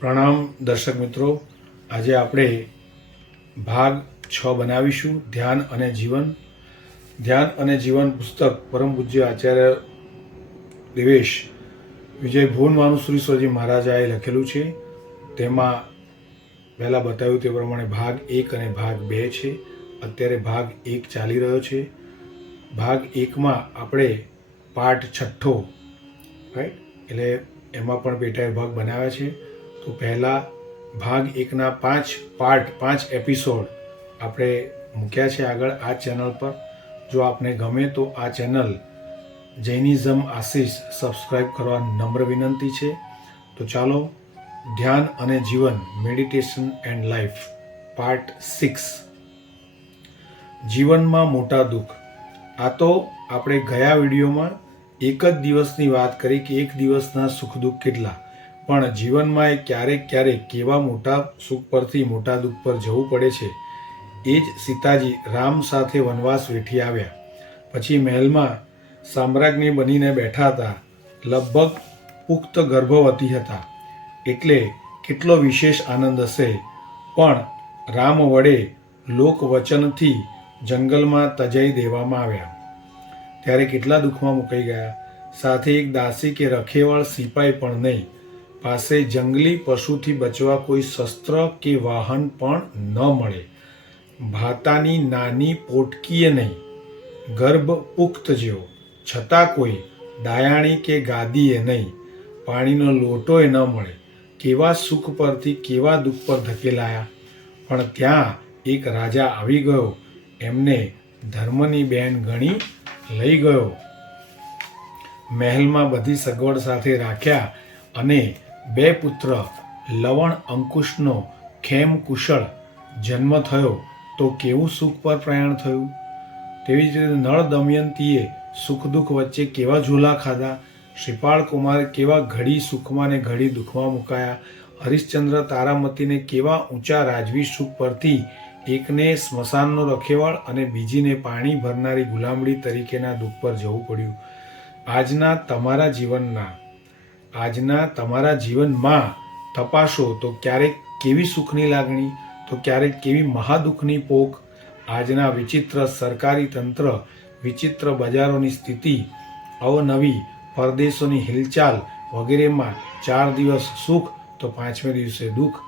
પ્રણામ દર્શક મિત્રો, આજે આપણે ભાગ 6 બનાવીશું ધ્યાન અને જીવન પુસ્તક પરમ પૂજ્ય આચાર્ય દેવેશ વિજય ભુવન માનુશ્રી સ્વામી મહારાજાએ લખેલું છે. તેમાં પહેલાં બતાવ્યું તે પ્રમાણે ભાગ 1 અને ભાગ 2 છે. અત્યારે ભાગ 1 ચાલી રહ્યો છે. ભાગ 1માં આપણે પાઠ 6 રાઈટ એટલે એમાં પણ પેટા વિભાગ બનાવ્યા છે. તો પહેલા ભાગ 1ના 5 એપિસોડ આપણે મૂક્યા છે આગળ આ ચેનલ પર. જો આપને ગમે તો આ ચેનલ જૈનિઝમ આશીષ સબસ્ક્રાઇબ કરવા નમ્ર વિનંતી છે. તો ચાલો, ધ્યાન અને જીવન મેડિટેશન એન્ડ લાઈફ પાર્ટ 6, જીવનમાં મોટા દુઃખ. આ તો આપણે ગયા વિડીયોમાં એક જ દિવસની વાત કરી કે એક દિવસના સુખ દુઃખ કેટલા, પણ જીવનમાં ક્યારેક કેવા મોટા સુખ પરથી મોટા દુઃખ પર જવું પડે છે. એ જ સીતાજી રામ સાથે વનવાસ વેઠી આવ્યા પછી મહેલમાં સામ્રાજ્ઞી બનીને બેઠા હતા. લગભગ પુખ્ત ગર્ભવતી હતા એટલે કેટલો વિશેષ આનંદ હશે. પણ રામ વડે લોક વચનથી જંગલમાં તજાઈ દેવામાં આવ્યા ત્યારે કેટલા દુઃખમાં મુકાઈ ગયા. સાથે એક દાસી કે રખેવાળ સિપાઈ પણ નહીં, પાસે જંગલી પશુથી બચવા કોઈ શસ્ત્ર કે વાહન પણ ન મળે, ભાતાની નાની પોટકીએ નહીં, ગર્ભ પુખ્ત જેવો, છતાં કોઈ દાયાણી કે ગાદીએ નહીં, પાણીનો લોટોય ન મળે. કેવા સુખ પરથી કેવા દુઃખ પર ધકેલાયા. પણ ત્યાં એક રાજા આવી ગયો, એમને ધર્મની બેન ગણી લઈ ગયો, મહેલમાં બધી સગવડ સાથે રાખ્યા અને 2 પુત્ર લવણ અંકુશનો ખેમ કુશળ જન્મ થયો. તો કેવું સુખ પર પ્રયાણ થયું. તેવી જ રીતે નળ દમયંતીએ સુખ દુઃખ વચ્ચે કેવા ઝોલા ખાધા. શ્રીપાળ કુમાર કેવા ઘડી સુખમાં ને ઘડી દુઃખમાં મુકાયા. હરિશ્ચંદ્ર તારામતીને કેવા ઊંચા રાજવી સુખ પરથી એકને સ્મશાનનો રખેવાળ અને બીજીને પાણી ભરનારી ગુલામડી તરીકેના દુઃખ પર જવું પડ્યું. આજના તમારા જીવનમાં તપાસો તો ક્યારેક કેવી સુખની લાગણી, તો ક્યારેક કેવી મહાદુઃખની પોક. આજના વિચિત્ર સરકારી તંત્ર, વિચિત્ર બજારોની સ્થિતિ, અવનવી પરદેશોની હિલચાલ વગેરેમાં 4 દિવસ સુખ તો 5મે દિવસે દુઃખ.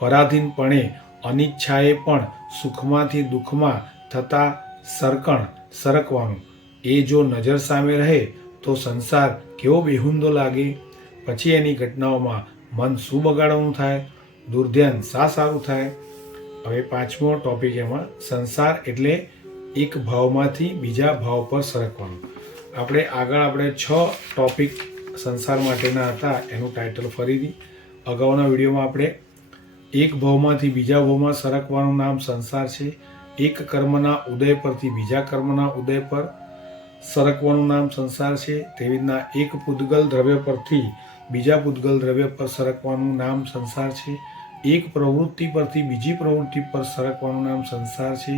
પરાધીનપણે અનિચ્છાએ પણ સુખમાંથી દુઃખમાં થતા સરકવાનું એ જો નજર સામે રહે તો સંસાર કેવો બેહુંદો લાગે. પછી એની ઘટનાઓમાં મન શું બગાડવાનું થાય, દુર્ધ્યાન શા સારું થાય. હવે 5મો ટોપિક એમાં સંસાર એટલે એક ભાવમાંથી બીજા ભાવ પર સરકવાનું. આપણે 6 ટોપિક સંસાર માટેના હતા. એનું ટાઇટલ ફરીથી અગાઉના વિડીયોમાં આપણે એક ભાવમાંથી બીજા ભાવમાં સરકવાનું નામ સંસાર છે. એક કર્મના ઉદય પરથી બીજા કર્મના ઉદય પર સરકવાનું નામ સંસાર છે. તેવી રીતના એક પૂતગલ દ્રવ્ય પરથી બીજા પૂતગલ દ્રવ્ય પર સરકવાનું નામ સંસાર છે. એક પ્રવૃત્તિ પરથી બીજી પ્રવૃત્તિ પર સરકવાનું નામ સંસાર છે.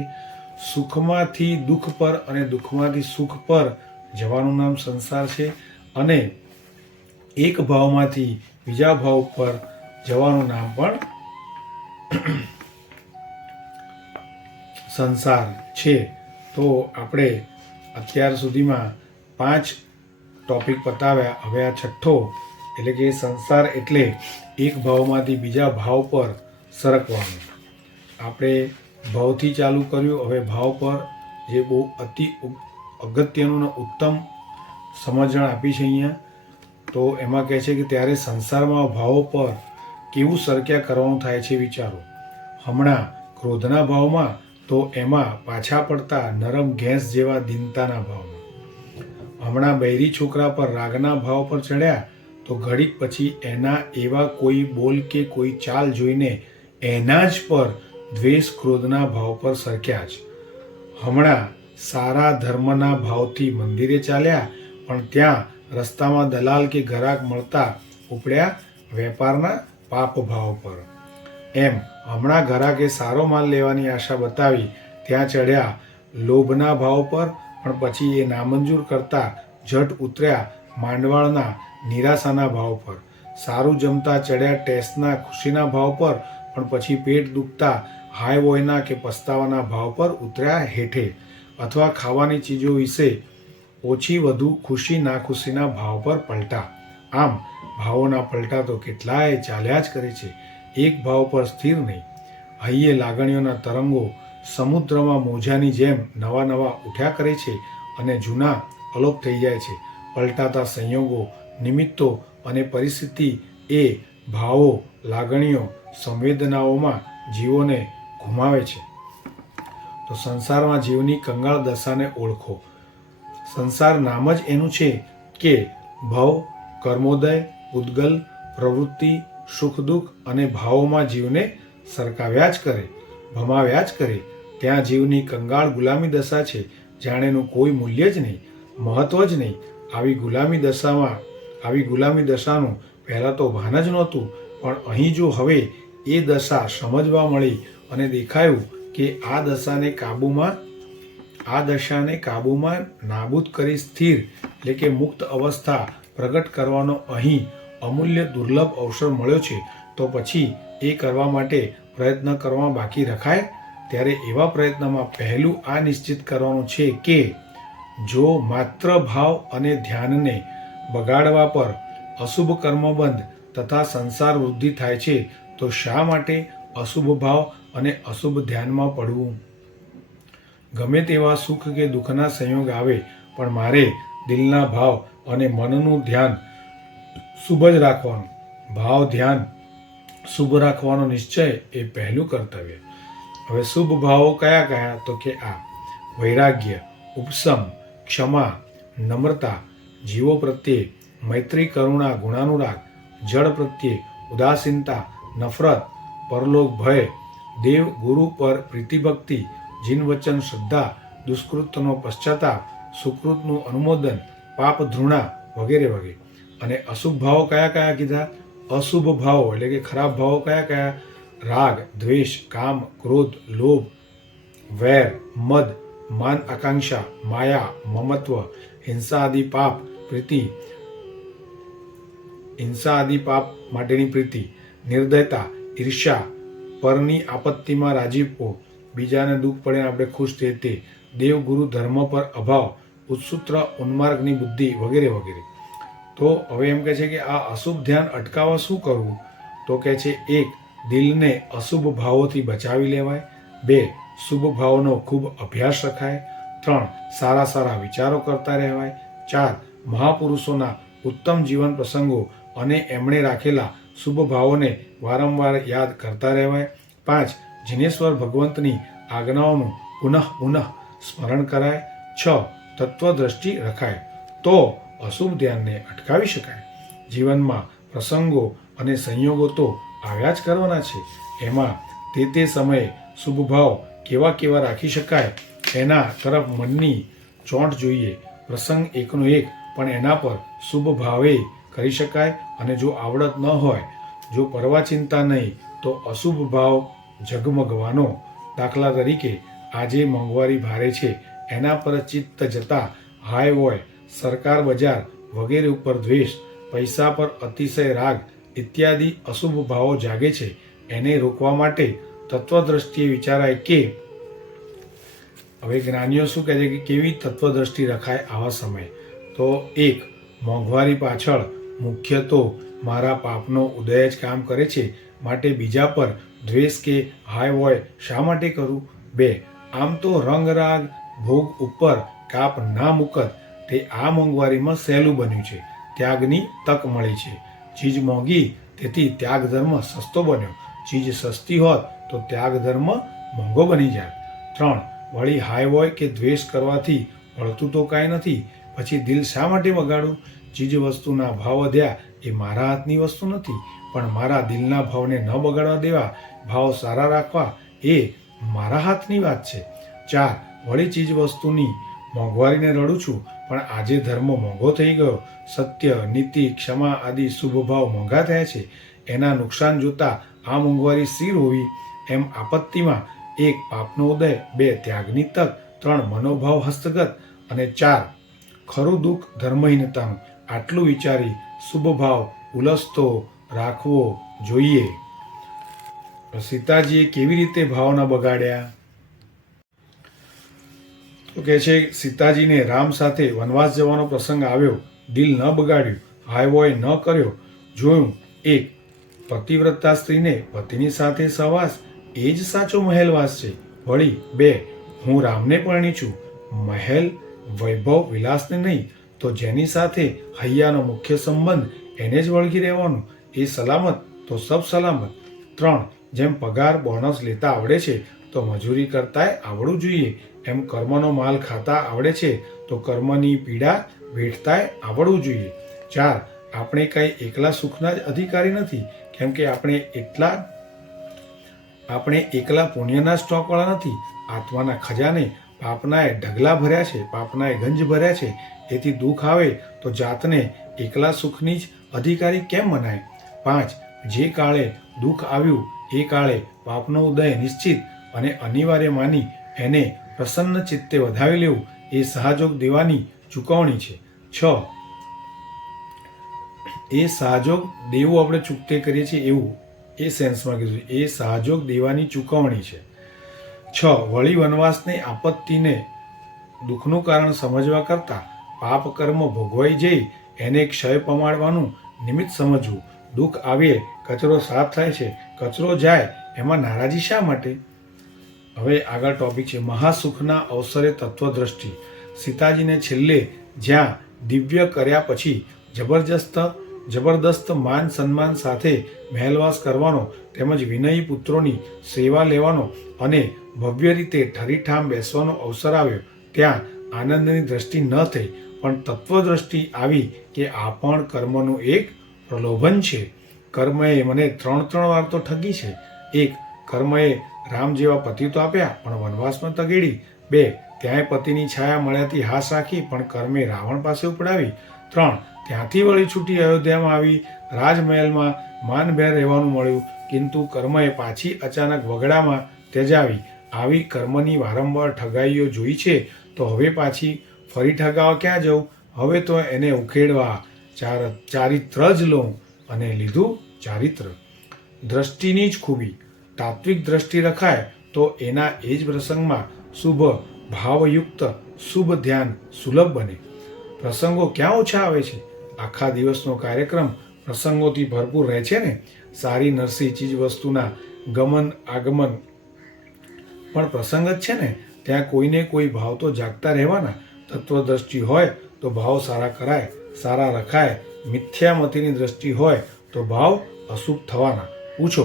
સુખમાંથી દુઃખ પર અને દુઃખમાંથી સુખ પર જવાનું નામ સંસાર છે. અને એક ભાવમાંથી બીજા ભાવ પર જવાનું નામ પણ સંસાર છે. તો આપણે અત્યાર સુધીમાં 5 ટોપિક પતાવ્યા. હવે આ 6થો એટલે કે સંસાર એટલે એક ભાવમાંથી બીજા ભાવ પર સરકવાનું. આપણે ભાવથી ચાલુ કર્યું, હવે ભાવ પર જે બહુ અતિ અગત્યનું ઉત્તમ સમજણ આપી છે અહીંયા. તો એમાં કહે છે કે ત્યારે સંસારમાં ભાવો પર કેવું સરક્યા કરવાનું થાય છે વિચારો. હમણાં ક્રોધના ભાવમાં તો એમાં પાછા પડતા નરમ ઘેંસ જેવા દીનતાના ભાવમાં. હમણાં બૈરી છોકરા પર રાગના ભાવ પર ચડ્યા તો ઘડીક પછી એના એવા કોઈ બોલ કે કોઈ ચાલ જોઈને એના જ પર દ્વેષ ક્રોધના ભાવ પર સરક્યા જ. હમણાં સારા ધર્મના ભાવથી મંદિરે ચાલ્યા પણ ત્યાં રસ્તામાં દલાલ કે ગ્રાહક મળતા ઉપડ્યા વેપારના પાપ ભાવ પર. એમ હમણાં ગ્રાહકે સારો માલ લેવાની આશા બતાવી ત્યાં ચડ્યા લોભના ભાવ પર, પણ પછી એ નામંજૂર કરતા ઝટ ઉતર્યા માંડવાળના નિરાશાના ભાવ પર. સારું જમતા ચડ્યા ટેસ્ટના ખુશીના ભાવ પર, પણ પછી પેટ દુખતા હાય વોયના કે પસ્તાવાના ભાવ પર ઉતર્યા હેઠે, અથવા ખાવાની ચીજો વિશે ઓછી વધુ ખુશી નાખુશીના ભાવ પર પલટા. આમ ભાવોના પલટા તો કેટલાય ચાલ્યા જ કરે છે, એક ભાવ પર સ્થિર નહીં. હૈયે લાગણીઓના તરંગો સમુદ્રમાં મોજાની જેમ નવા નવા ઉઠ્યા કરે છે અને જૂના અલોપ થઈ જાય છે. પલટાતા સંયોગો, નિમિત્તો અને પરિસ્થિતિ એ ભાવો, લાગણીઓ, સંવેદનાઓમાં જીવોને ઘુમાવે છે. તો સંસારમાં જીવની કંગાળ દશાને ઓળખો. સંસાર નામ જ એનું છે કે ભવ, કર્મોદય, ઉદ્ગલ, પ્રવૃત્તિ, સુખ દુઃખ અને ભાવોમાં જીવને સરકાવ્યા જ કરે, ભમાવ્યા જ કરે. ત્યાં જીવની કંગાળ ગુલામી દશા છે, જાણેનું કોઈ મૂલ્ય જ નહીં, મહત્વ જ નહીં. આવી ગુલામી દશાનું પહેલાં તો ભાન જ નહોતું, પણ અહીં જો હવે એ દશા સમજવા મળી અને દેખાયું કે આ દશાને કાબૂમાં નાબૂદ કરી સ્થિર એટલે કે મુક્ત અવસ્થા પ્રગટ કરવાનો અહીં અમૂલ્ય દુર્લભ અવસર મળ્યો છે, તો પછી એ કરવા માટે પ્રયત્ન કરવામાં બાકી રખાય? ત્યારે એવા પ્રયત્નમાં પહેલું આ નિશ્ચિત કરવાનું છે કે જો માત્ર ભાવ અને ધ્યાનને બગાડવા પર અશુભ કર્મબંધ તથા સંસાર વૃદ્ધિ થાય છે, તો શા માટે અશુભ ભાવ અને અશુભ ધ્યાનમાં પડવું? ગમે તેવા સુખ કે દુઃખના સંયોગ આવે, પણ મારે દિલના ભાવ અને મનનું ધ્યાન શુભ જ રાખવાનું. ભાવ ધ્યાન શુભ રાખવાનો નિશ્ચય એ પહેલું કર્તવ્ય. હવે શુભ ભાવો કયા કયા? તો કે આ: વૈરાગ્ય, ઉપશમ, ક્ષમા, નમ્રતા, જીવો પ્રત્યે મૈત્રી, કરુણા, ગુણાનુરાગ, જળ પ્રત્યે ઉદાસીનતા, નફરત, પરલોક ભય, દેવ ગુરુ પર પ્રીતિભક્તિ, જીન વચન શ્રદ્ધા, દુષ્કૃતનો પશ્ચાતાપ, સુકૃતનું અનુમોદન, પાપ ધૃણા વગેરે વગેરે. અને અશુભ ભાવો કયા કયા કીધા? અશુભ ભાવો એટલે કે ખરાબ ભાવો કયા કયા? રાગ, દ્વેષ, કામ, ક્રોધ, લોભ, વેર, મદ, માન, આકાંક્ષા, માયા, મમત્વ, હિંસા આદિ પાપ માટેની પ્રીતિ, નિર્દયતા, ઈર્ષ્યા, પરની આપત્તિમાં રાજીપો, બીજાને દુઃખ પડે આપણે ખુશ થઈએ તે, દેવ ગુરુ ધર્મ પર અભાવ, ઉત્સુત્ર ઉન્માર્ગની બુદ્ધિ વગેરે વગેરે. તો હવે એમ કહે છે કે આ અશુભ ધ્યાન અટકાવવા શું કરવું? તો કહે છે 1. દિલને અશુભ ભાવોથી બચાવી લેવાય. 2. શુભ ભાવનો ખૂબ અભ્યાસ રખાય. 3. સારા સારા વિચારો કરતા રહેવાય. 4. મહાપુરુષોના ઉત્તમ જીવન પ્રસંગો અને એમણે રાખેલા શુભ ભાવોને વારંવાર યાદ કરતા રહેવાય. 5. જિનેશ્વર ભગવંતની આજ્ઞાઓનું પુનઃ સ્મરણ કરાય. 6. તત્વદ્રષ્ટિ રખાય. તો અશુભ ધ્યાનને અટકાવી શકાય. જીવનમાં પ્રસંગો અને સંયોગો તો આવ્યા જ કરવાના છે, એમાં તે સમયે શુભ ભાવ કેવા કેવા રાખી શકાય એના તરફ મનની ચોંટ જોઈએ. પ્રસંગ એકનો એક, પણ એના પર શુભ ભાવે કરી શકાય. અને જો આવડત ન હોય, જો પરવા ચિંતા નહીં, તો અશુભ ભાવ ઝગમગવાનો. દાખલા તરીકે આજે મોંઘવારી ભારે છે, એના પર ચિત્ત જતા હાય હોય, સરકાર, બજાર વગેરે ઉપર દ્વેષ, પૈસા પર અતિશય રાગ ઇત્યાદિ અશુભ ભાવો જાગે છે. એને રોકવા માટે તત્વદ્રષ્ટિએ વિચારાય કે હવે જ્ઞાનીઓ શું કહે છે કે કેવી તત્વદ્રષ્ટિ રખાય આવા સમયે? તો 1. મોંઘવારી પાછળ મુખ્ય તો મારા પાપનો ઉદય જ કામ કરે છે, માટે બીજા પર દ્વેષ કે હાય હોય શા માટે કરું? 2. આમ તો રંગ રાગ ભોગ ઉપર કાપ ના મુકત તે આ મોંઘવારીમાં સહેલું બન્યું છે, ત્યાગની તક મળી છે. ચીજ મોંઘી તેથી ત્યાગ ધર્મ સસ્તો બન્યો, ચીજ સસ્તી હોત તો ત્યાગ ધર્મ મોંઘો બની જાય. 3. વળી હાય હોય કે દ્વેષ કરવાથી વળતું તો કાંઈ નથી, પછી દિલ શા માટે બગાડું? ચીજ વસ્તુના ભાવ વધ્યા એ મારા હાથની વસ્તુ નથી, પણ મારા દિલના ભાવને ન બગાડવા દેવા, ભાવ સારા રાખવા એ મારા હાથની વાત છે. 4. વળી ચીજ વસ્તુની મોંઘવારીને રડું છું, પણ આજે ધર્મ મોંઘો થઈ ગયો, સત્ય, નીતિ, ક્ષમા આદિ શુભ ભાવ મોંઘા થયા છે, એના નુકસાન જોતા આ મોંઘવારી સ્થિર હોવી. એમ આપત્તિમાં 1. પાપનો ઉદય, 2. ત્યાગની તક, 3. મનોભાવ હસ્તગત અને 4. ખરું દુઃખ ધર્મહીનતાનું. આટલું વિચારી શુભ ભાવ ઉલસતો રાખવો જોઈએ. સીતાજીએ કેવી રીતે ભાવના બગાડ્યા? તો કહે છે સીતાજીને રામ સાથે વનવાસ જવાનો પ્રસંગ આવ્યો, દિલ ન બગાડ્યું, હાયવોય ન કર્યો, જોયું એક પતિવ્રતા સ્ત્રીને પતિની સાથે સહવાસ એ જ સાચો મહેલવાસ છે. વળી બે, હું રામને પરણી છું, મહેલ વૈભવ વિલાસને નહીં, તો જેની સાથે હૈયાનો મુખ્ય સંબંધ એને જ વળગી રહેવાનું, એ સલામત તો સબ સલામત. 3, જેમ પગાર બોનસ લેતા આવડે છે તો મજૂરી કરતાંય આવડવું જોઈએ, એમ કર્મનો માલ ખાતા આવડે છે તો કર્મની પીડા વેઠતાંય આવડવું જોઈએ. 4, આપણે કંઈ એકલા સુખના જ અધિકારી નથી, કેમ કે આપણે એકલા પુણ્યના સ્ટોકવાળા નથી. આત્માના ખજાને પાપનાએ ઢગલા ભર્યા છે, પાપનાએ ગંજ ભર્યા છે. એથી દુઃખ આવે તો જાતને એકલા સુખની જ અધિકારી કેમ મનાય? 5, જે કાળે દુઃખ આવ્યું એ કાળે પાપનો ઉદય નિશ્ચિત અને અનિવાર્ય માની એને પ્રસન્ન ચિત્તે વધાવી લેવું એ સહજોગ દેવાની ચૂકવણી છે. 6, એ સહજોગ દેવું આપણે ચૂકતે કરીએ છીએ એવું એ સેન્સમાં કીધું, એ સહજોગ દેવાની ચૂકવણી છે. 6, વળી વનવાસને આપત્તિને દુઃખનું કારણ સમજવા કરતાં પાપ કર્મ ભોગવાઈ જઈ એને ક્ષય પમાડવાનું નિમિત્ત સમજવું. દુઃખ આવે કચરો સાફ થાય છે, કચરો જાય એમાં નારાજી શા માટે? હવે આગળ ટોપિક છે મહાસુખના અવસરે તત્વદ્રષ્ટિ. સીતાજીને છેલ્લે જ્યાં દિવ્ય કર્યા પછી જબરદસ્ત માન સન્માન સાથે મહેલવાસ કરવાનો તેમજ વિનયી પુત્રોની સેવા લેવાનો અને ભવ્ય રીતે ઠરીઠામ બેસવાનો અવસર આવ્યો, ત્યાં આનંદની દ્રષ્ટિ ન થઈ પણ તત્વદ્રષ્ટિ આવી કે આ પણ કર્મનું એક પ્રલોભન છે. કર્મએ મને 3 વાર તો ઠગી છે. 1, કર્મએ રામ જેવા પતિ તો આપ્યા પણ વનવાસમાં તગેડી. 2, ત્યાંય પતિની છાયા મળ્યાથી હાસ રાખી પણ કર્મે રાવણ પાસે ઉપડાવી. 3, ત્યાંથી વળી છૂટી અયોધ્યામાં આવી રાજમહેલમાં માનભેર રહેવાનું મળ્યું, કિંતુ કર્મએ પાછી અચાનક વગડામાં ત્યજાવી. આવી કર્મની વારંવાર ઠગાઈઓ જોઈ છે તો હવે પાછી ફરી ઠગાવા ક્યાં જવું? હવે તો એને ઉખેડવા ચારિત્ર જ લઉં અને લીધું ચારિત્ર. દ્રષ્ટિની જ ખૂબી. તાત્વિક દ્રષ્ટિ રખાય તો એના એ જ પ્રસંગમાં શુભ ભાવયુક્ત શુભ ધ્યાન સુલભ બને. પ્રસંગો ક્યાં ઓછા આવે છે? આખા દિવસનો કાર્યક્રમ પ્રસંગોથી ભરપૂર રહે છે ને. સારી નરસી ચીજ વસ્તુના ગમન આગમન પણ પ્રસંગ જ છે ને. ત્યાં કોઈને કોઈ ભાવ તો જાગતા રહેવાના. તત્વદ્રષ્ટિ હોય તો ભાવ સારા કરાય, સારા રખાય. મિથ્યામતીની દ્રષ્ટિ હોય તો ભાવ અશુભ થવાના. પૂછો,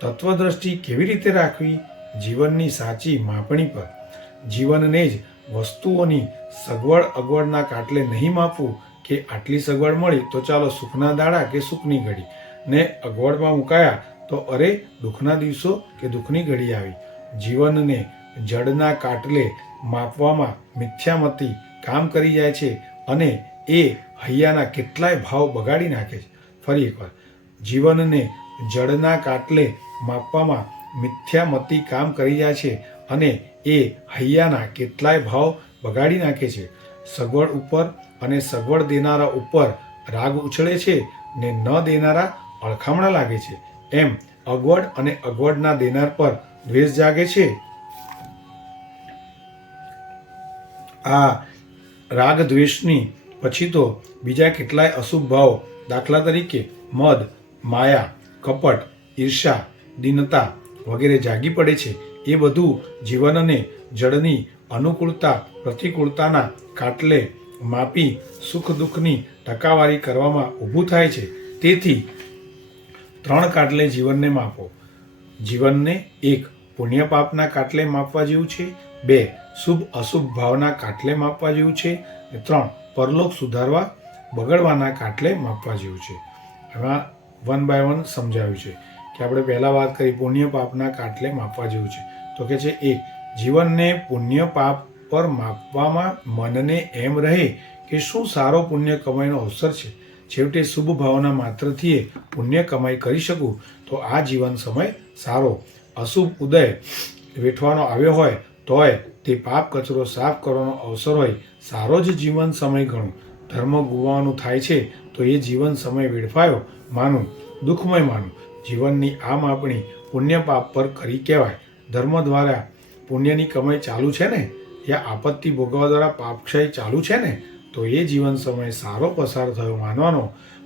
તત્વદ્રષ્ટિ કેવી રીતે રાખવી? જીવનની સાચી માપણી પર. જીવનને જ વસ્તુઓની સગવડ અગવડના કાટલે નહીં માપવું કે આટલી સગવડ મળી તો ચાલો સુખના દાડા કે સુખની ઘડી, ને અગવડમાં મુકાયા તો અરે દુઃખના દિવસો કે દુઃખની ઘડી આવી. જીવનને જડના કાટલે માપવામાં મિથ્યામતી કામ કરી જાય છે અને એ હૈયાના કેટલાય ભાવ બગાડી નાખે છે. ફરી એકવાર, જીવનને જડના કાટલે માપવામાં મિથ્યામતી કામ કરી જાય છે અને એ હૈયાના કેટલાય ભાવ બગાડી નાખે છે. સગવડ ઉપર અને સગવડ દેનારા ઉપર રાગ ઉછળે છે ને ન દેનારા અળખામણા લાગે છે. એમ અગવડ અને અગવડના દેનાર પર દ્વેષ જાગે છે. આ રાગ દ્વેષની પછી તો બીજા કેટલાય અશુભ ભાવ, દાખલા તરીકે મદ, માયા, કપટ, ઈર્ષા, દીનતા વગેરે જાગી પડે છે. એ બધું જીવનને જડની અનુકૂળતા પ્રતિકૂળતાના કાટલે માપી સુખ દુઃખની ટકાવારી કરવામાં ઊભું થાય છે. તેથી 3 કાટલે જીવનને માપો. જીવનને 1, પુણ્ય પાપના કાટલે માપવા જેવું છે. 2, શુભ અશુભ ભાવના કાટલે માપવા જેવું છે. 3, પરલોક સુધારવા બગડવાના કાટલે માપવા જેવું છે. એમાં 1 by 1 સમજાવ્યું છે કે આપણે પહેલા વાત કરી પુણ્ય પાપના કાટલે માપવા જેવું છે. તો કે છે 1, જીવનને પુણ્ય પાપ પર માપવામાં મનને એમ રહે કે શું સારો પુણ્ય કમાઈનો અવસર છે. છેવટે શુભ ભાવના માત્રથી પુણ્ય કમાઈ કરી શકું તો આ જીવન સમય સારો. અશુભ ઉદય વેઠવાનો આવ્યો હોય તોય તે પાપ કચરો સાફ કરવાનો અવસર હોય સારો જ જીવન સમય ગણું. ધર્મ ગુમાવવાનું થાય છે તો એ જીવન સમય વેડફાયો માનું, દુઃખમય માનું. જીવનની આ માપણી પુણ્ય પાપ પર કરી કહેવાય. ધર્મ દ્વારા પુણ્યની કમાઈ ચાલુ છે ને, યા આપત્તિ ભોગવવા દ્વારા પાપક્ષય ચાલુ છે ને, તો એ જીવન સમય સારો પસાર થયો માનવાનો.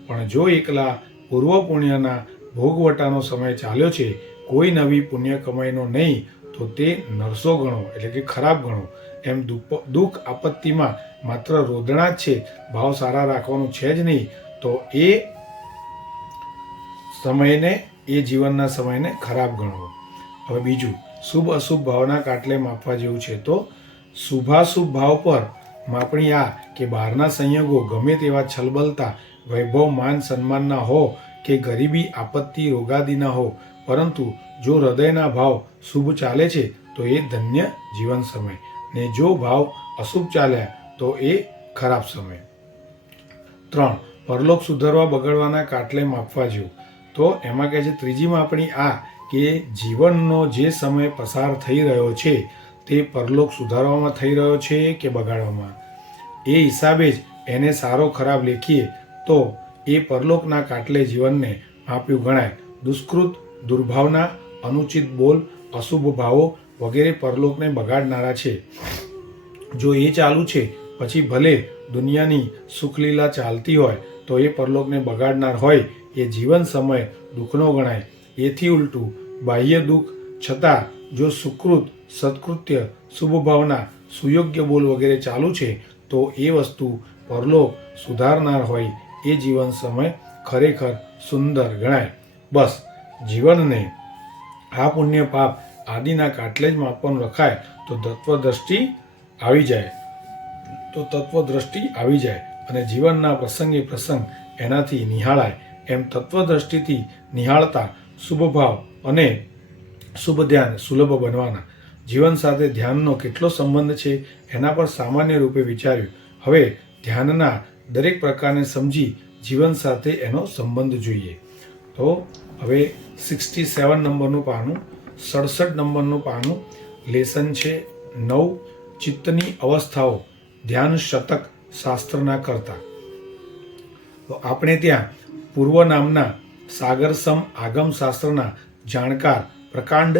પણ જો એકલા પૂર્વ પુણ્યના ભોગવટાનો સમય ચાલ્યો છે, કોઈ નવી પુણ્ય કમાઈનો નહીં, તો તે નરસો ગણો, એટલે કે ખરાબ ગણો. એમ દુઃખ આપત્તિમાં માત્ર રોદણા જ છે, ભાવ સારા રાખવાનું છે જ નહીં, તો એ સમયને, એ જીવનના સમયને ખરાબ ગણવો. હવે બીજું, શુભ અશુભ ભાવના કાટલે માપવા જેવું છે. તો શુભાશુભ ભાવ પર માપણી આ કે બહારના સંયોગો ગમે તેવા છલબલતા, વૈભવ માન સન્માનના હો કે ગરીબી આપત્તિ રોગાદીના હો, પરંતુ જો હૃદયના ભાવ શુભ ચાલે છે તો એ ધન્ય જીવન સમય, ને જો ભાવ અશુભ ચાલ્યા તો એ ખરાબ સમય. 3. પરલોક સુધરવા બગડવાના કાટલે માપવા જેવું. તો એમાં કહે છે ત્રીજી માપણી આ કે જીવનનો જે સમય પસાર થઈ રહ્યો છે તે પરલોક સુધારવામાં થઈ રહ્યો છે કે બગાડવામાં, એ હિસાબે જ એને સારો ખરાબ લેખીએ તો એ પરલોકના કાટલે જીવનને માપ્યું ગણાય. દુષ્કૃત, દુર્ભાવના, અનુચિત બોલ, અશુભ ભાવો વગેરે પરલોકને બગાડનારા છે. જો એ ચાલુ છે પછી ભલે દુનિયાની સુખલીલા ચાલતી હોય તો એ પરલોકને બગાડનાર હોય, એ જીવન સમય દુઃખનો ગણાય. એથી ઉલટું બાહ્ય દુઃખ છતાં જો સુકૃત, સત્કૃત્ય, શુભ ભાવના, સુયોગ્ય બોલ વગેરે ચાલુ છે તો એ વસ્તુ પરલોક સુધારનાર હોય, એ જીવન સમય ખરેખર સુંદર ગણાય. બસ જીવનને આ પુણ્ય પાપ આદિના કાટલે જ માપવાનું રખાય તો તત્વદ્રષ્ટિ આવી જાય અને જીવનના પ્રસંગે પ્રસંગ એનાથી નિહાળાય. એમ તત્વદ્રષ્ટિથી નિહાળતા શુભ ભાવ અને શુભ ધ્યાન સુલભ બનવાના. જીવન સાથે ધ્યાનનો કેટલો સંબંધ છે એના પર સામાન્ય રૂપે વિચાર્યું. હવે ધ્યાનના દરેક પ્રકારને સમજી જીવન સાથે એનો સંબંધ જોઈએ. તો હવે 67 નંબરનું પાનું, 67 નંબરનું પાનું લેસન છે 9, ચિત્તની અવસ્થાઓ, ધ્યાન શતક શાસ્ત્રના કરતા. તો આપણે ત્યાં પૂર્વ નામના સાગરસમ આગમ શાસ્ત્રના જાણકાર, પ્રકાંડ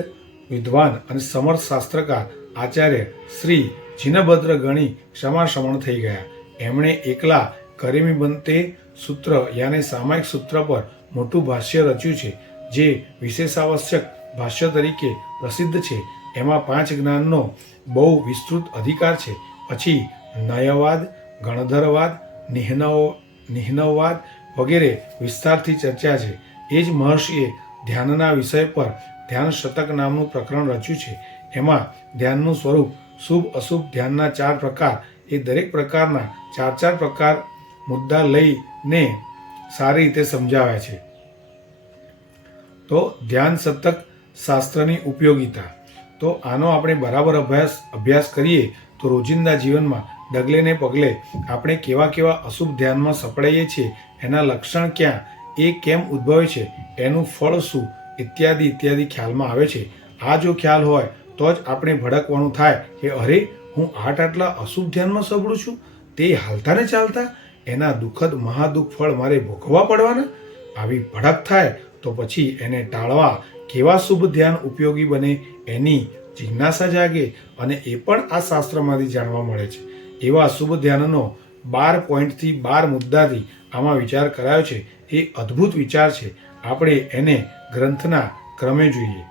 વિદ્વાન અને સમર્થ શાસ્ત્રકાર આચાર્ય શ્રી જીનભદ્ર ગણી ક્ષમાશ્રમણ થઈ ગયા. એમણે એકલા કરેમી બનતે સૂત્ર યાને સામાયિક સૂત્ર પર મોટું ભાષ્ય રચ્યું છે, જે વિશેષાવશ્યક ભાષ્ય તરીકે પ્રસિદ્ધ છે. એમાં 5 જ્ઞાનનો બહુ વિસ્તૃત અધિકાર છે. પછી નયવાદ, ગણધરવાદ, નિહનવવાદ વગેરે વિસ્તારથી ચર્ચા છે. એ જ મહર્ષિએ ધ્યાનના વિષય પર ધ્યાન શતક નામનું પ્રકરણ રચ્યું છે. એમાં ધ્યાનનું સ્વરૂપ, શુભ અશુભ ધ્યાનના 4 પ્રકાર, એ દરેક પ્રકારના 4 પ્રકાર મુદ્દા લઈને સારી રીતે સમજાવ્યા છે. તો ધ્યાન શતક શાસ્ત્રની ઉપયોગિતા. તો આનો આપણે બરાબર અભ્યાસ કરીએ તો રોજિંદા જીવનમાં ડગલે ને પગલે આપણે કેવા અશુભ ધ્યાનમાં સપડાઈએ છીએ, એના લક્ષણ ક્યાં, એ કેમ ઉદ્ભવે છે, એનું ફળ શું, ઇત્યાદિ ખ્યાલમાં આવે છે. આ જો ખ્યાલ હોય તો જ આપણે ભડકવાનું થાય કે અરે, હું આટલા અશુભ ધ્યાનમાં સપડું છું, તે હાલતા ને ચાલતા એના દુઃખદ મહાદુઃખ ફળ મારે ભોગવવા પડવાના. આવી ભડક થાય તો પછી એને ટાળવા કેવા શુભ ધ્યાન ઉપયોગી બને એની જિજ્ઞાસા જાગે, અને એ પણ આ શાસ્ત્રમાંથી જાણવા મળે છે. એવા શુભ ધ્યાનનો 12 પોઈન્ટથી 12 મુદ્દાથી આમાં વિચાર કરાયો છે. એ અદ્ભુત વિચાર છે. આપણે એને ગ્રંથના ક્રમે જોઈએ.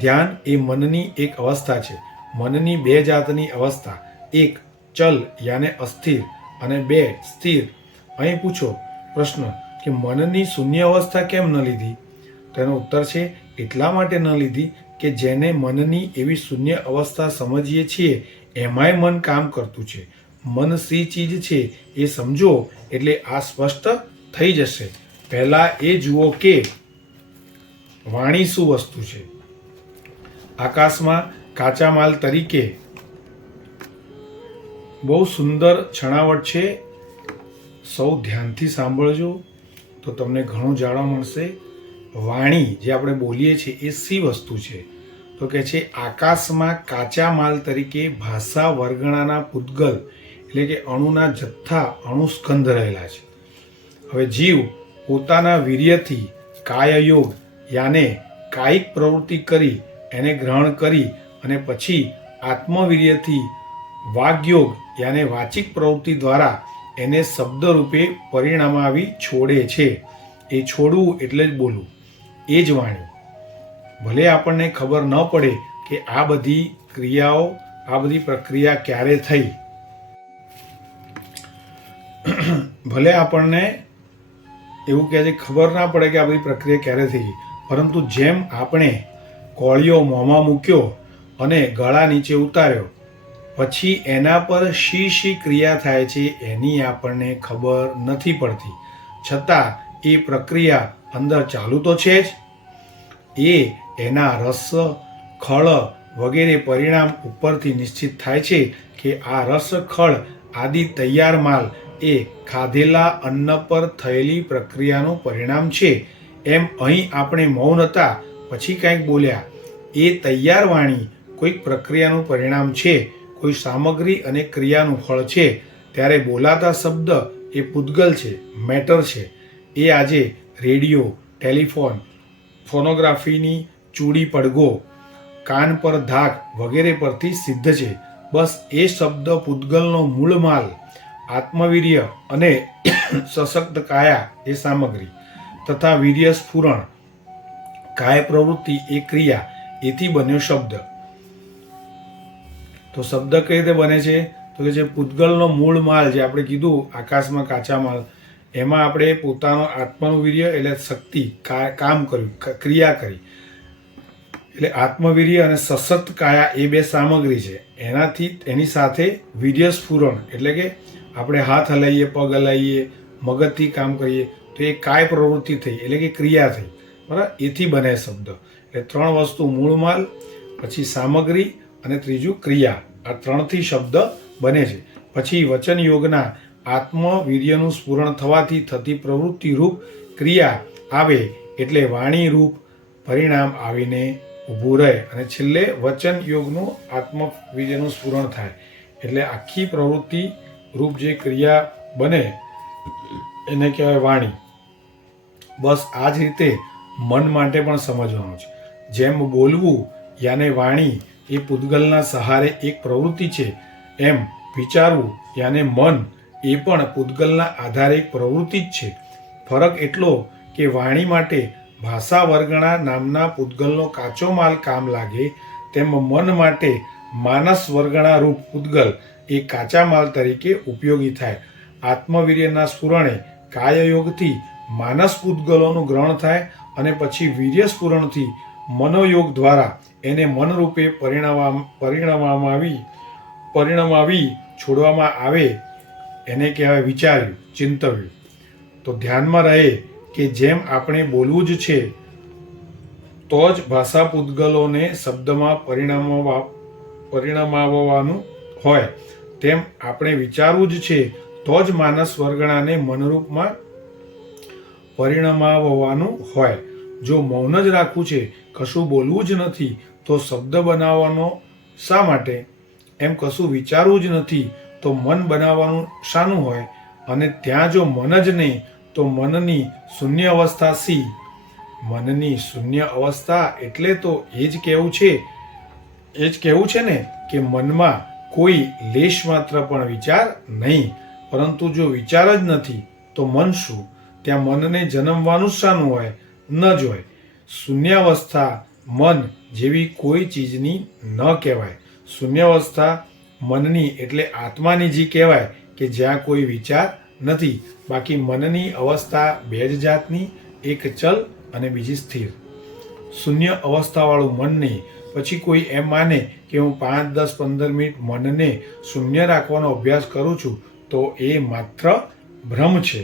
ધ્યાન એ મનની એક અવસ્થા છે. મનની 2 જાતની અવસ્થા, 1 ચલ યાને અસ્થિર અને 2 સ્થિર. અહીં પૂછો પ્રશ્ન કે મનની શૂન્ય અવસ્થા કેમ ન લીધી? તેનો ઉત્તર છે એટલા માટે ન લીધી કે જેને મનની એવી શૂન્ય અવસ્થા સમજીએ છીએ એમાંય મન કામ કરતું છે. મન સી ચીજ છે એ સમજો એટલે આ સ્પષ્ટ થઈ જશે. પહેલા એ જુઓ કે વાણી શું વસ્તુ છે. આકાશમાં કાચા માલ તરીકે બહુ સુંદર છણાવટ છે. સૌ ધ્યાનથી સાંભળજો તો તમને ઘણું જાણવા મળશે. વાણી જે આપણે બોલીએ છીએ એ સી વસ્તુ છે? તો કે છે આકાશમાં કાચા માલ તરીકે ભાષા વર્ગણાના પૂતગલ એટલે કે અણુના જથ્થા, અણુસ્કંધ રહેલા છે. હવે જીવ પોતાના વીર્યથી કાયયોગ યાને કાયિક પ્રવૃત્તિ કરી એને ગ્રહણ કરી અને પછી આત્મવીર્યથી વાગ્યોગ યાને વાચિક પ્રવૃત્તિ દ્વારા એને શબ્દ રૂપે પરિણમાવી છોડે છે. એ છોડવું એટલે જ બોલવું, એ જ વાણી. ભલે આપણને ખબર ન પડે કે આ બધી ક્રિયાઓ, આ બધી પ્રક્રિયા ક્યારે થઈ, ભલે આપણને એવું કહે છે ખબર ના પડે કે આ બધી પ્રક્રિયા ક્યારે થઈ, પરંતુ જેમ આપણે કોળિયો મોંમાં મૂક્યો અને ગળા નીચે ઉતાર્યો, પછી એના પર શી ક્રિયા થાય છે એની આપણને ખબર નથી પડતી, છતાં એ પ્રક્રિયા અંદર ચાલુ તો છે જ. એના રસ, ખળ વગેરે પરિણામ ઉપરથી નિશ્ચિત થાય છે કે આ રસ, ખળ આદિ તૈયાર માલ એ ખાધેલા અન્ન પર થયેલી પ્રક્રિયાનું પરિણામ છે. એમ અહીં આપણે મૌન હતા, પછી કંઈક બોલ્યા, એ તૈયાર વાણી કોઈક પ્રક્રિયાનું પરિણામ છે, કોઈ સામગ્રી અને ક્રિયાનું ફળ છે. ત્યારે બોલાતા શબ્દ એ પૂતગલ છે, મેટર છે. એ આજે રેડિયો, ટેલિફોન, ફોનોગ્રાફીની ચૂડી પડઘો, કાન પર ધાક વગેરે પરથી સિદ્ધ છે. બસ એ શબ્દ પૂતગલનો મૂળ માલ, આત્મવીર્ય અને સશક્ત કાયા એ સામગ્રી, તથા વીર્ય સ્ફુરણ કાય પ્રવૃત્તિ એ ક્રિયા, એથી બન્યો શબ્દ. તો શબ્દ કઈ રીતે બને છે? તો કે જે પૂતગલનો મૂળ માલ, જે આપણે કીધું આકાશમાં કાચા માલ, એમાં આપણે પોતાનો આત્માનું વીર્ય એટલે શક્તિ, કામ કર્યું, ક્રિયા કરી, એટલે આત્મવીર્ય અને સશક્ત કાયા એ બે સામગ્રી છે. એનાથી એની સાથે વીર્ય સ્ફુરણ એટલે કે આપણે હાથ હલાવીએ, પગ હલાવીએ, મગજથી કામ કરીએ, તો એ કાય પ્રવૃત્તિ થઈ એટલે કે ક્રિયા થઈ, બરાબર? એથી બને શબ્દ. એટલે ત્રણ વસ્તુ, મૂળ માલ, પછી સામગ્રી અને ત્રીજું ક્રિયા, આ ત્રણથી શબ્દ બને છે. પછી વચન યોગના આત્મવીર્યનું સ્ફુરણ થવાથી થતી પ્રવૃત્તિ રૂપ ક્રિયા આવે એટલે વાણી રૂપ પરિણામ આવીને ઊભું રહે, અને છેલ્લે વચન યોગનું આત્મવીર્યનું સ્ફુરણ થાય એટલે આખી પ્રવૃત્તિ રૂપ જે ક્રિયા બને એને કહેવાય વાણી. બસ આ જ રીતે મન માટે પણ સમજવાનું છે. જેમ બોલવું યાને વાણી એ પૂતગલના સહારે એક પ્રવૃત્તિ છે, એમ વિચારવું યાને મન એ પણ પૂતગલના આધારે એક પ્રવૃત્તિ જ છે. ફરક એટલો કે વાણી માટે ભાષા વર્ગણા નામના પૂતગલનો કાચો માલ કામ લાગે, તેમ મન માટે માનસ વર્ગણા રૂપ પૂતગલ એ કાચા માલ તરીકે ઉપયોગી થાય. આત્મવીર્યના સ્ફુરણે કાયયોગથી માનસ પૂતગલોનું ગ્રહણ થાય અને પછી વીર્ય સ્ફુરણથી મનોયોગ દ્વારા એને મનરૂપે પરિણમાવી છોડવામાં આવે, એને કહેવાય વિચાર્યું, ચિંતવ્યું. તો ધ્યાનમાં રહે કે જેમ આપણે બોલવું જ છે તો જ ભાષા પૂતગલોને શબ્દમાં પરિણમાવવાનું હોય, તેમ આપણે વિચારવું જ છે તો જ માનસ વર્ગણાને મનરૂપમાં પરિણમાવવાનું હોય. જો મૌન જ રાખવું છે, કશું બોલવું જ નથી, તો શબ્દ બનાવવાનો શા માટે? એમ કશું વિચારવું જ નથી તો મન બનાવવાનું શાનું હોય? અને ત્યાં જો મન જ નહીં તો મનની શૂન્ય અવસ્થા સી? મનની શૂન્ય અવસ્થા એટલે તો એ જ કહેવું છે ને કે મનમાં કોઈ લેશ માત્ર પણ વિચાર નહીં. પરંતુ જો વિચાર જ નથી તો મન શું? ત્યાં મનને જન્મવાનું શાનું હોય? ન જ હોય. શૂન્યાવસ્થા મન જેવી કોઈ ચીજની ન કહેવાય. શૂન્યાવસ્થા મનની એટલે આત્માની જ કહેવાય કે જ્યાં કોઈ વિચાર નથી. બાકી મનની અવસ્થા બે જ જાતની, એક ચલ અને બીજી સ્થિર. શૂન્ય અવસ્થાવાળું મન નહીં. પછી કોઈ એમ માને કે હું 5, 10, 15 મિનિટ મનને શૂન્ય રાખવાનો અભ્યાસ કરું છું, તો એ માત્ર ભ્રમ છે.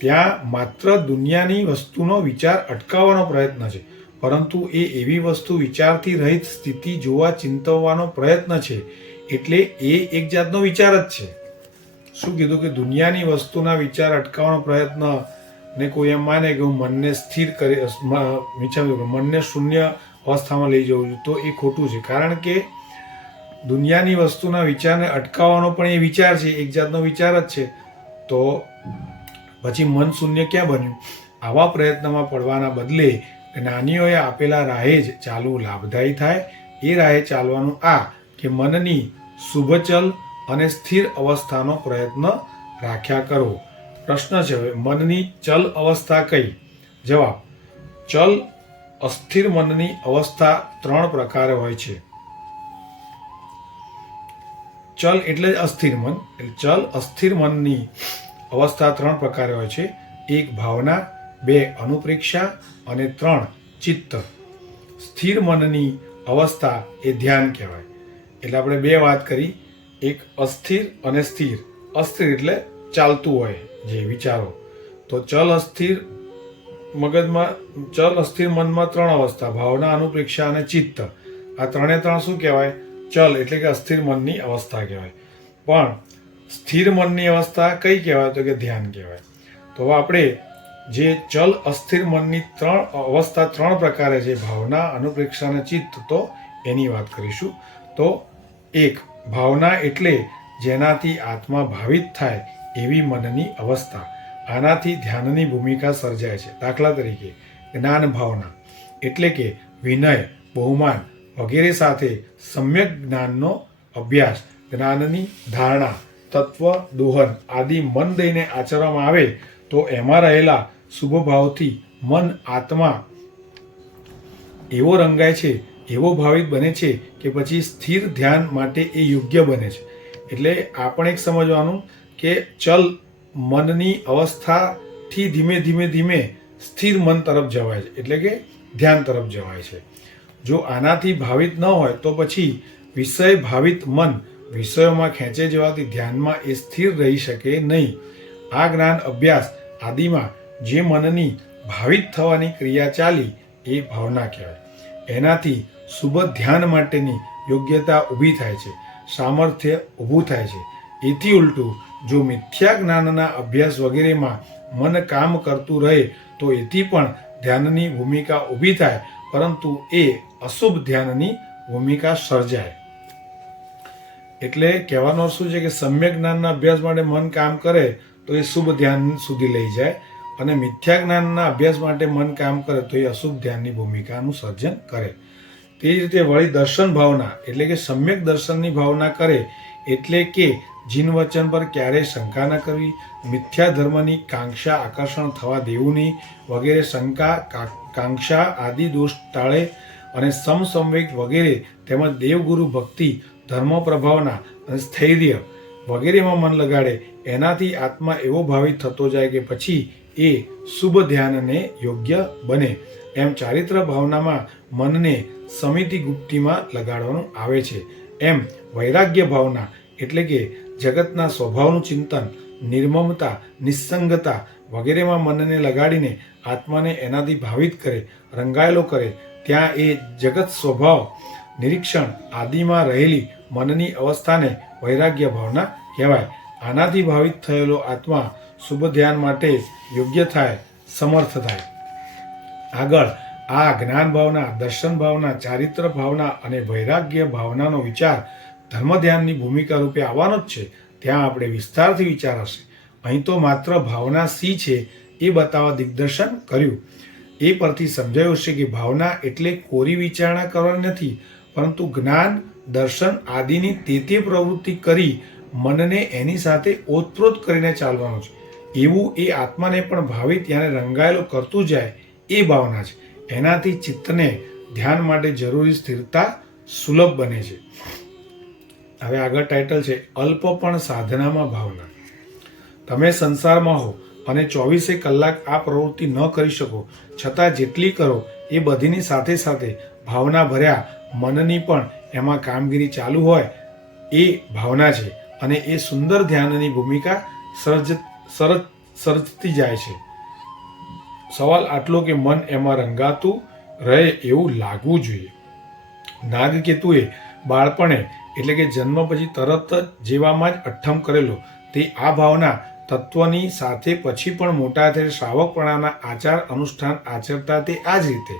ત્યાં માત્ર દુનિયાની વસ્તુનો વિચાર અટકાવવાનો પ્રયત્ન છે, પરંતુ એ એવી વસ્તુ વિચારથી રહિત સ્થિતિ જોવા ચિંતવવાનો પ્રયત્ન છે, એટલે એ એક જાતનો વિચાર જ છે. શું કીધું કે દુનિયાની વસ્તુના વિચાર અટકાવવાનો પ્રયત્ન, ને કોઈ એમ માને કે હું મનને સ્થિર કરી મનને શૂન્ય અવસ્થામાં લઈ જવું છું, તો એ ખોટું છે. કારણ કે દુનિયાની વસ્તુના વિચારને અટકાવવાનો પણ એ વિચાર છે, એક જાતનો વિચાર જ છે. તો પછી મન શૂન્ય ક્યાં બન્યું? આવા પ્રયત્નમાં પડવાના બદલે જ્ઞાનીઓએ આપેલા રાહે જ ચાલવું લાભદાયી થાય. એ રાહે ચાલવાનું આ કે મનની શુભચલ અને સ્થિર અવસ્થાનો પ્રયત્ન રાખ્યા કરો. પ્રશ્ન છે હવે, મનની ચલ અવસ્થા કઈ? જવાબ, ચલ અસ્થિર મનની અવસ્થા 3 પ્રકારે હોય છે. ચલ એટલે જ અસ્થિર મન. એટલે ચલ અસ્થિર મનની અવસ્થા 3 પ્રકારે હોય છે. 1 ભાવના, 2 અનુપ્રેક્ષા અને 3 ચિત્ત. સ્થિર મનની અવસ્થા એ ધ્યાન કહેવાય. એટલે આપણે 2 વાત કરી, એક અસ્થિર અને સ્થિર. અસ્થિર એટલે ચાલતું હોય જે વિચારો. તો ચલ અસ્થિર મનમાં 3 અવસ્થા, ભાવના, અનુપ્રેક્ષા અને ચિત્ત. આ 3 શું કહેવાય? ચલ એટલે કે અસ્થિર મનની અવસ્થા કહેવાય. પણ સ્થિર મનની અવસ્થા કઈ કહેવાય? તો કે ધ્યાન કહેવાય. તો આપણે જે ચલ અસ્થિર મનની 3 અવસ્થા 3 પ્રકારે છે, ભાવના, અનુપ્રેક્ષા અને ચિત્ત, તો એની વાત કરીશું. તો 1 ભાવના એટલે જેનાથી આત્મા ભાવિત થાય એવી મનની અવસ્થા. આનાથી ધ્યાનની ભૂમિકા સર્જાય છે. દાખલા તરીકે જ્ઞાન ભાવના એટલે કે વિનય, બહુમાન વગેરે સાથે સમ્યક જ્ઞાનનો અભ્યાસ, જ્ઞાનની ધારણા, તત્વ દોહન આદિ મન દઈને આચરવામાં આવે તો એમાં રહેલા શુભ ભાવથી મન, આત્મા એવો રંગાય છે, એવો ભાવિત બને છે કે પછી સ્થિર ધ્યાન માટે એ યોગ્ય બને છે. એટલે આપણે એક સમજવાનું કે ચલ મનની અવસ્થાથી ધીમે ધીમે સ્થિર મન તરફ જવાય છે, એટલે કે ધ્યાન તરફ જવાય છે. જો આનાથી ભાવિત ન હોય તો પછી વિષય ભાવિત મન વિષયોમાં ખેંચે જવાથી ધ્યાનમાં એ સ્થિર રહી શકે નહીં. આ જ્ઞાન અભ્યાસ આદિમાં જે મનની ભાવિત થવાની ક્રિયા ચાલી એ ભાવના કહેવાય. એનાથી શુભ ધ્યાન માટેની યોગ્યતા ઊભી થાય છે, સામર્થ્ય ઊભું થાય છે. એથી ઉલટું જો મિથ્યા જ્ઞાનના અભ્યાસ વગેરેમાં મન કામ કરતું રહે તો એથી પણ ધ્યાનની ભૂમિકા ઊભી થાય, પરંતુ એ અશુભ ધ્યાનની ભૂમિકા સર્જાય. એટલે કહેવાનો શું છે કે સમ્યક જ્ઞાનના અભ્યાસ માટે મન કામ કરે તો એ શુભ ધ્યાન સુધી લઈ જાય, અને મિથ્યા જ્ઞાનના અભ્યાસ માટે મન કામ કરે તો એ અશુભ ધ્યાનની ભૂમિકાનું સર્જન કરે. તે જ રીતે વળી દર્શન ભાવના એટલે કે સમ્યક દર્શનની ભાવના કરે, એટલે કે જીન વચન પર ક્યારેય શંકા ન કરવી, મિથ્યા ધર્મની કાંક્ષા આકર્ષણ થવા દેવું નહીં, વગેરે શંકા કાંક્ષા આદિ દોષ ટાળે અને સમસંવેગ વગેરે તેમજ દેવગુરુ ભક્તિ, ધર્મ પ્રભાવના અને સ્થૈર્ય વગેરેમાં મન લગાડે. એનાથી આત્મા એવો ભાવિત થતો જાય કે પછી એ શુભ ધ્યાનને યોગ્ય બને. એમ ચારિત્ર ભાવનામાં મનને સમિતિ ગુપ્તિમાં લગાડવાનું આવે છે. એમ વૈરાગ્ય ભાવના એટલે કે જગતના સ્વભાવનું ચિંતન, નિર્મમતા, નિસ્સંગતા વગેરેમાં મનને લગાડીને આત્માને એનાથી ભાવિત કરે, રંગાયેલો કરે. ત્યાં એ જગત સ્વભાવ નિરીક્ષણ આદિમાં રહેલી મનની અવસ્થાને વૈરાગ્ય ભાવના કહેવાય. આનાથી ભાવિત થયેલો આત્મા શુભ ધ્યાન માટે યોગ્ય થાય, સમર્થ થાય. આગળ આ જ્ઞાન ભાવના, દર્શન ભાવના, ચારિત્ર ભાવના અને વૈરાગ્ય ભાવનાનો વિચાર ધર્મ ધ્યાનની ભૂમિકા રૂપે આવવાનો જ છે. ત્યાં આપણે વિસ્તારથી વિચાર હશે. અહીં તો માત્ર ભાવના સી છે એ બતાવવા દિગ્દર્શન કર્યું. એ પરથી સમજાયું છે કે ભાવના એટલે કોરી વિચારણા કરવાની નથી, પરંતુ જ્ઞાન, દર્શન આદિની તે પ્રવૃત્તિ કરી મનને એની સાથે ઓતપ્રોત કરીને ચાલવાનું છે. એવું એ આત્માને પણ ભાવિત યાને રંગાયેલો કરતું જાય એ ભાવના છે. એનાથી ચિત્તને ધ્યાન માટે જરૂરી સ્થિરતા સુલભ બને છે. હવે આગળ ટાઇટલ છે અલ્પપણ સાધનામાં ભાવના. તમે સંસારમાં હો અને 24 કલાક આ પ્રવૃત્તિ ન કરી શકો, છતાં જેટલી કરો એ બધીની સાથે સાથે ભાવના ભર્યા મનની પણ એમાં કામગીરી ચાલુ હોય એ ભાવના છે, અને એ સુંદર ધ્યાનની ભૂમિકા સર્જતી જાય છે. સવાલ આટલો કે મન એમાં રંગાતું રહે એવું લાગવું જોઈએ. નાગકેતુએ બાળપણે એટલે કે જન્મ પછી તરત જ જેવામાં જ અઠ્ઠમ કરેલો તે આ ભાવના તત્વની સાથે પછી પણ મોટા થઈને શ્રાવકપણાના આચાર અનુષ્ઠાન આચરતા તે આ જ રીતે.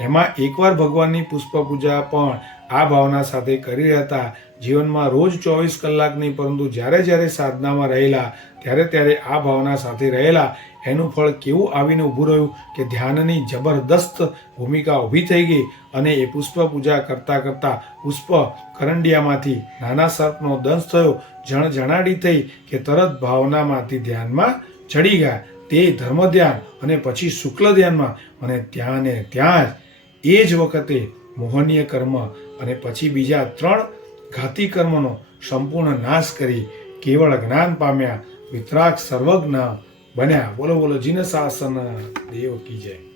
એમાં એકવાર ભગવાનની પુષ્પ પૂજા પણ આ ભાવના સાથે કરી રહેતા જીવનમાં રોજ 24 કલાક નહીં, પરંતુ જ્યારે જ્યારે સાધનામાં રહેલા ત્યારે આ ભાવના સાથે રહેલા એનું ફળ કેવું આવીને ઊભું રહ્યું કે ધ્યાનની જબરદસ્ત ભૂમિકા ઊભી થઈ ગઈ અને એ પુષ્પ પૂજા કરતાં કરતાં પુષ્પ કરંડિયામાંથી નાના સર્પનો દંશ થયો, જણજણાટી થઈ કે તરત ભાવનામાંથી ધ્યાનમાં ચડી ગયા. તે ધર્મ ધ્યાન અને પછી શુક્લ ધ્યાનમાં અને ત્યાં ને ત્યાં જ એ જ વખતે મોહનીય કર્મ અને પછી બીજા 3 ઘાતી કર્મનો સંપૂર્ણ નાશ કરી કેવળ જ્ઞાન પામ્યા, વિતરાગ સર્વજ્ઞ બન્યા. બોલો બોલો જીન શાસન દેવ કી જય.